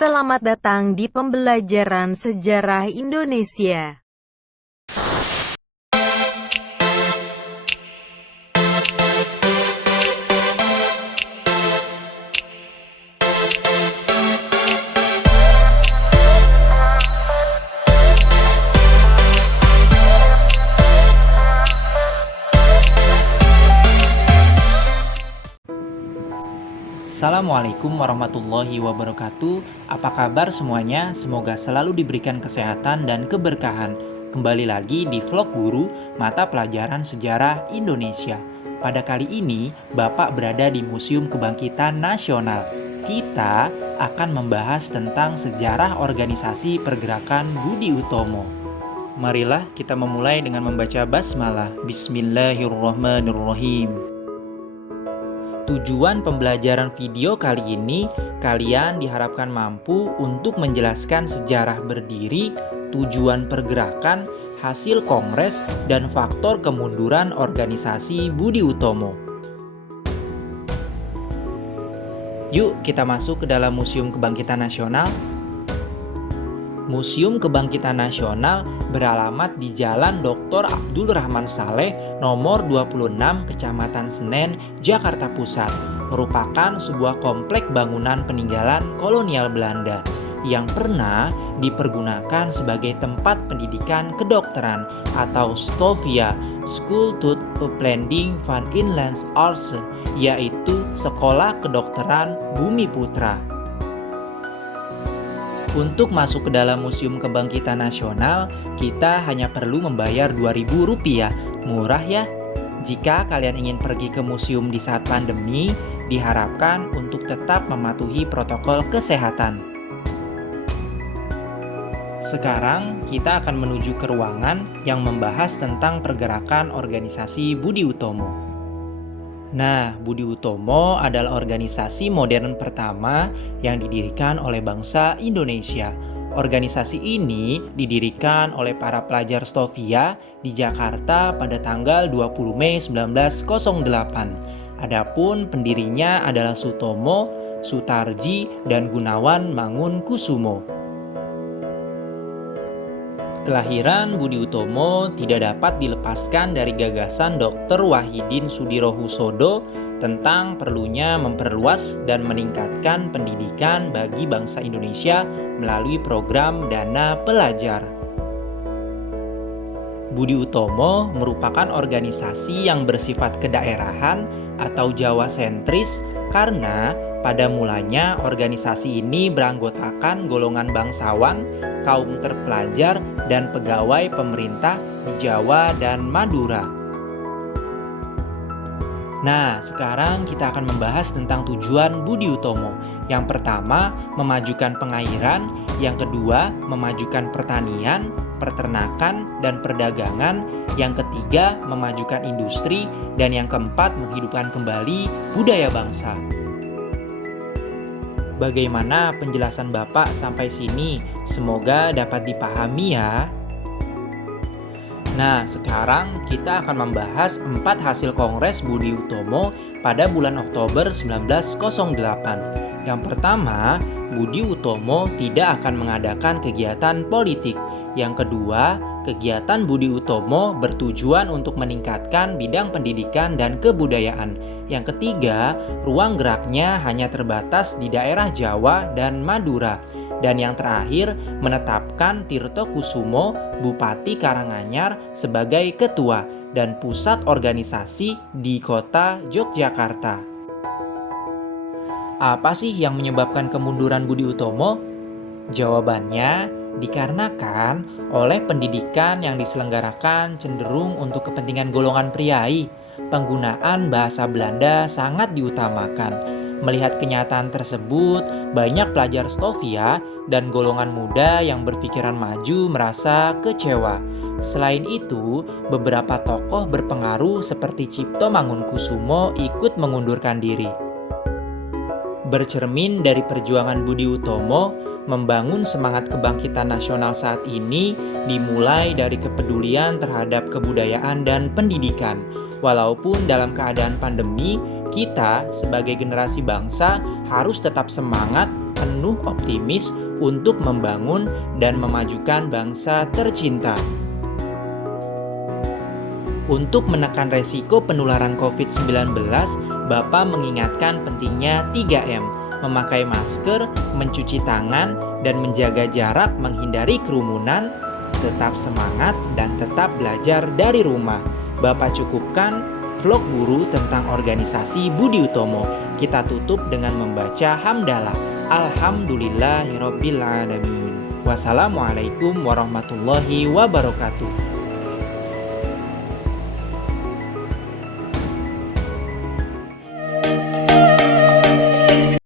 Selamat datang di pembelajaran sejarah Indonesia. Assalamualaikum warahmatullahi wabarakatuh. Apa kabar semuanya? Semoga selalu diberikan kesehatan dan keberkahan. Kembali lagi di vlog guru mata pelajaran sejarah Indonesia. Pada kali ini, Bapak berada di Museum Kebangkitan Nasional. Kita akan membahas tentang sejarah organisasi pergerakan Budi Utomo. Marilah kita memulai dengan membaca basmalah. Bismillahirrahmanirrahim. Tujuan pembelajaran video kali ini, kalian diharapkan mampu untuk menjelaskan sejarah berdiri, tujuan pergerakan, hasil kongres, dan faktor kemunduran organisasi Budi Utomo. Yuk kita masuk ke dalam Museum Kebangkitan Nasional. Museum Kebangkitan Nasional beralamat di Jalan Dr. Abdul Rahman Saleh, nomor 26, Kecamatan Senen, Jakarta Pusat. Merupakan sebuah komplek bangunan peninggalan kolonial Belanda yang pernah dipergunakan sebagai tempat pendidikan kedokteran atau STOVIA, School tot Opleiding van Inlandse Arts, yaitu Sekolah Kedokteran Bumi Putra. Untuk masuk ke dalam Museum Kebangkitan Nasional, kita hanya perlu membayar Rp2.000. Murah ya? Jika kalian ingin pergi ke museum di saat pandemi, diharapkan untuk tetap mematuhi protokol kesehatan. Sekarang kita akan menuju ke ruangan yang membahas tentang pergerakan organisasi Budi Utomo. Nah, Budi Utomo adalah organisasi modern pertama yang didirikan oleh bangsa Indonesia. Organisasi ini didirikan oleh para pelajar STOVIA di Jakarta pada tanggal 20 Mei 1908. Adapun pendirinya adalah Sutomo, Sutarji, dan Gunawan Mangunkusumo. Kelahiran Budi Utomo tidak dapat dilepaskan dari gagasan Dr. Wahidin Sudirohusodo tentang perlunya memperluas dan meningkatkan pendidikan bagi bangsa Indonesia melalui program Dana Pelajar. Budi Utomo merupakan organisasi yang bersifat kedaerahan atau Jawa sentris karena pada mulanya organisasi ini beranggotakan golongan bangsawan, kaum terpelajar, dan pegawai pemerintah di Jawa dan Madura. Nah, sekarang kita akan membahas tentang tujuan Budi Utomo. Yang pertama, memajukan pengairan. Yang kedua, memajukan pertanian, peternakan, dan perdagangan. Yang ketiga, memajukan industri. Dan yang keempat, menghidupkan kembali budaya bangsa. Bagaimana penjelasan Bapak sampai sini? Semoga dapat dipahami ya. Nah, sekarang kita akan membahas 4 hasil Kongres Budi Utomo pada bulan Oktober 1908. Yang pertama, Budi Utomo tidak akan mengadakan kegiatan politik. Yang kedua, kegiatan Budi Utomo bertujuan untuk meningkatkan bidang pendidikan dan kebudayaan. Yang ketiga, ruang geraknya hanya terbatas di daerah Jawa dan Madura. Dan yang terakhir, menetapkan Tirto Kusumo, Bupati Karanganyar, sebagai ketua dan pusat organisasi di kota Yogyakarta. Apa sih yang menyebabkan kemunduran Budi Utomo? Jawabannya, dikarenakan oleh pendidikan yang diselenggarakan cenderung untuk kepentingan golongan priai. Penggunaan bahasa Belanda sangat diutamakan. Melihat kenyataan tersebut, banyak pelajar STOVIA dan golongan muda yang berpikiran maju merasa kecewa. Selain itu, beberapa tokoh berpengaruh seperti Cipto Mangunkusumo ikut mengundurkan diri. Bercermin dari perjuangan Budi Utomo, membangun semangat kebangkitan nasional saat ini dimulai dari kepedulian terhadap kebudayaan dan pendidikan. Walaupun dalam keadaan pandemi, kita sebagai generasi bangsa harus tetap semangat penuh optimis untuk membangun dan memajukan bangsa tercinta. Untuk menekan resiko penularan COVID-19, Bapak mengingatkan pentingnya 3M, memakai masker, mencuci tangan, dan menjaga jarak menghindari kerumunan, tetap semangat dan tetap belajar dari rumah. Bapak cukupkan vlog guru tentang organisasi Budi Utomo. Kita tutup dengan membaca hamdalah. Alhamdulillahirobbilalamin. Wassalamualaikum warahmatullahi wabarakatuh.